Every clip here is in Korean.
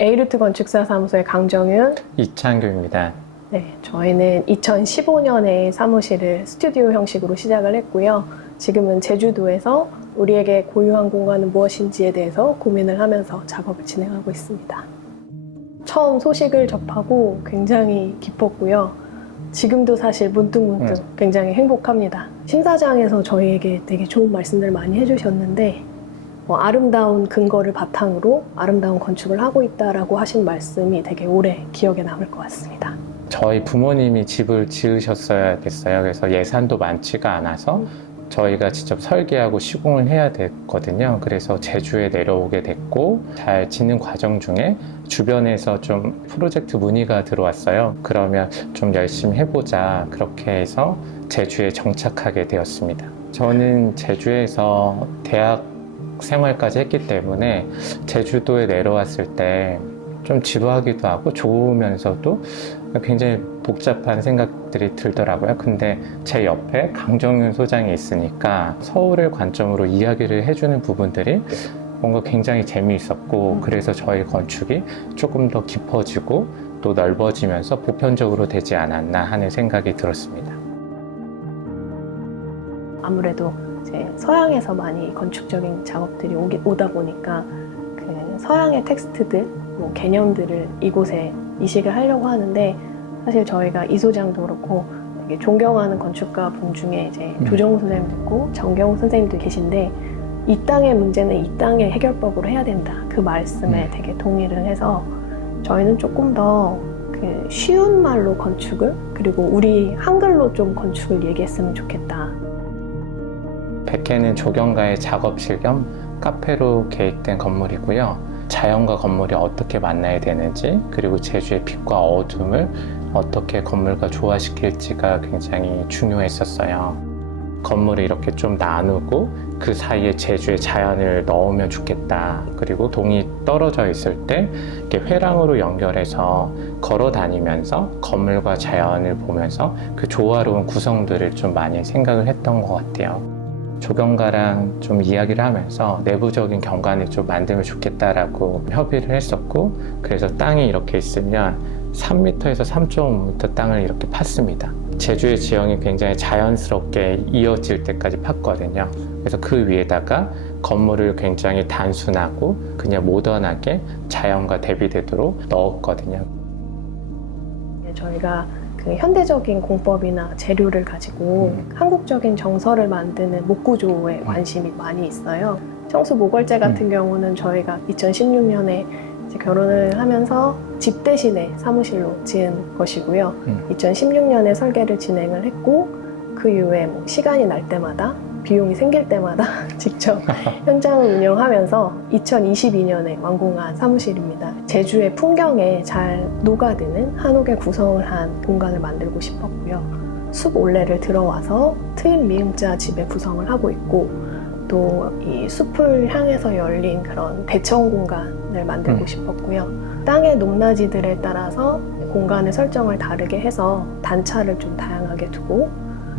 에이루트 건축사 사무소의 강정윤. 이창규입니다. 네, 저희는 2015년에 사무실을 스튜디오 형식으로 시작을 했고요. 지금은 제주도에서 우리에게 고유한 공간은 무엇인지에 대해서 고민을 하면서 작업을 진행하고 있습니다. 처음 소식을 접하고 굉장히 기뻤고요. 지금도 사실 문득문득 굉장히 행복합니다. 심사장에서 저희에게 되게 좋은 말씀들 많이 해주셨는데 뭐 아름다운 근거를 바탕으로 아름다운 건축을 하고 있다라고 하신 말씀이 되게 오래 기억에 남을 것 같습니다. 저희 부모님이 집을 지으셨어야 됐어요. 그래서 예산도 많지가 않아서 저희가 직접 설계하고 시공을 해야 됐거든요. 그래서 제주에 내려오게 됐고 잘 짓는 과정 중에 주변에서 좀 프로젝트 문의가 들어왔어요. 그러면 좀 열심히 해보자. 그렇게 해서 제주에 정착하게 되었습니다. 저는 제주에서 대학 생활까지 했기 때문에 제주도에 내려왔을 때 좀 지루하기도 하고 좋으면서도 굉장히 복잡한 생각들이 들더라고요. 근데 제 옆에 강정윤 소장이 있으니까 서울을 관점으로 이야기를 해주는 부분들이 뭔가 굉장히 재미있었고 그래서 저희 건축이 조금 더 깊어지고 또 넓어지면서 보편적으로 되지 않았나 하는 생각이 들었습니다. 아무래도 이제 서양에서 많이 건축적인 작업들이 오기, 오다 보니까 그 서양의 텍스트들, 뭐 개념들을 이곳에 이식을 하려고 하는데 사실 저희가 이 소장도 그렇고 존경하는 건축가 분 중에 이제 음. 조정우 선생님도 있고 정경우 선생님도 계신데 이 땅의 문제는 이 땅의 해결법으로 해야 된다. 그 말씀에 음. 되게 동의를 해서 저희는 조금 더 그 쉬운 말로 건축을 그리고 우리 한글로 좀 건축을 얘기했으면 좋겠다. 백회는 조경가의 작업실 겸 카페로 계획된 건물이고요. 자연과 건물이 어떻게 만나야 되는지, 그리고 제주의 빛과 어둠을 어떻게 건물과 조화시킬지가 굉장히 중요했었어요. 건물을 이렇게 좀 나누고 그 사이에 제주의 자연을 넣으면 좋겠다. 그리고 동이 떨어져 있을 때 이렇게 회랑으로 연결해서 걸어 다니면서 건물과 자연을 보면서 그 조화로운 구성들을 좀 많이 생각을 했던 것 같아요. 조경가랑 좀 이야기를 하면서 내부적인 경관을 좀 만들면 좋겠다라고 협의를 했었고 그래서 땅이 이렇게 있으면 3m에서 3.5m 땅을 이렇게 팠습니다. 제주의 지형이 굉장히 자연스럽게 이어질 때까지 팠거든요. 그래서 그 위에다가 건물을 굉장히 단순하고 그냥 모던하게 자연과 대비되도록 넣었거든요. 네, 저희가 그 현대적인 공법이나 재료를 가지고 음. 한국적인 정서를 만드는 목구조에 관심이 많이 있어요. 청수 모걸제 같은 경우는 저희가 2016년에 이제 결혼을 하면서 집 대신에 사무실로 지은 것이고요. 음. 2016년에 설계를 진행을 했고 그 이후에 뭐 시간이 날 때마다 비용이 생길 때마다 직접 현장을 운영하면서 2022년에 완공한 사무실입니다. 제주의 풍경에 잘 녹아드는 한옥의 구성을 한 공간을 만들고 싶었고요. 숲 올레를 들어와서 트인 미음자 집의 구성을 하고 있고 또 이 숲을 향해서 열린 그런 대청 공간을 만들고 음. 싶었고요. 땅의 높낮이들에 따라서 공간의 설정을 다르게 해서 단차를 좀 다양하게 두고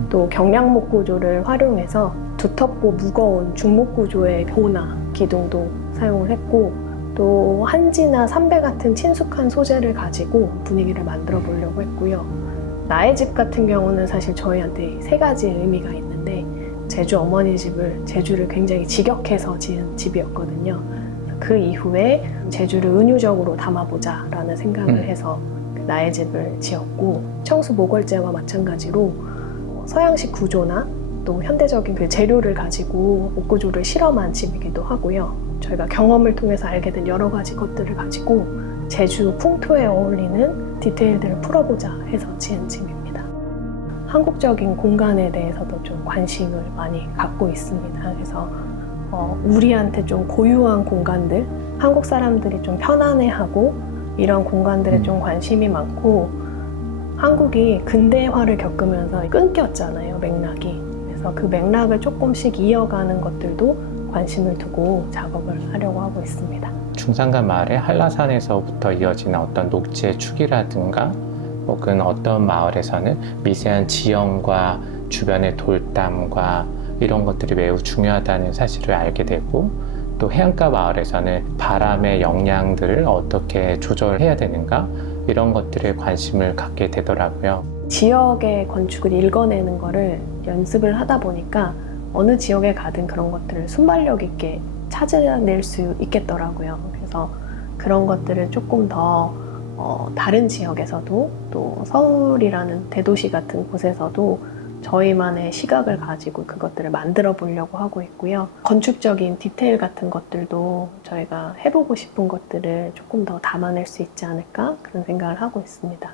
또 경량목 구조를 활용해서 두텁고 무거운 중목 구조의 보나 기둥도 사용을 했고 또 한지나 삼배 같은 친숙한 소재를 가지고 분위기를 만들어 보려고 했고요. 나의 집 같은 경우는 사실 저희한테 세 가지 의미가 있는데 제주 어머니 집을 제주를 굉장히 직역해서 지은 집이었거든요. 그 이후에 제주를 은유적으로 담아보자라는 생각을 음. 해서 그 나의 집을 지었고 청수 모걸제와 마찬가지로 서양식 구조나 또 현대적인 그 재료를 가지고 옷 구조를 실험한 집이기도 하고요. 저희가 경험을 통해서 알게 된 여러 가지 것들을 가지고 제주 풍토에 어울리는 디테일들을 풀어보자 해서 지은 집입니다. 한국적인 공간에 대해서도 좀 관심을 많이 갖고 있습니다. 그래서 어, 우리한테 좀 고유한 공간들, 한국 사람들이 좀 편안해하고 이런 공간들에 음. 좀 관심이 많고 한국이 근대화를 겪으면서 끊겼잖아요, 맥락이. 그래서 그 맥락을 조금씩 이어가는 것들도 관심을 두고 작업을 하려고 하고 있습니다. 중산간 마을의 한라산에서부터 이어지는 어떤 녹지의 축이라든가 혹은 어떤 마을에서는 미세한 지형과 주변의 돌담과 이런 것들이 매우 중요하다는 사실을 알게 되고 또 해안가 마을에서는 바람의 영향들을 어떻게 조절해야 되는가 이런 것들에 관심을 갖게 되더라고요. 지역의 건축을 읽어내는 거를 연습을 하다 보니까 어느 지역에 가든 그런 것들을 순발력 있게 찾아낼 수 있겠더라고요. 그래서 그런 것들을 조금 더 어, 다른 지역에서도 또 서울이라는 대도시 같은 곳에서도 저희만의 시각을 가지고 그것들을 만들어 보려고 하고 있고요. 건축적인 디테일 같은 것들도 저희가 해보고 싶은 것들을 조금 더 담아낼 수 있지 않을까 그런 생각을 하고 있습니다.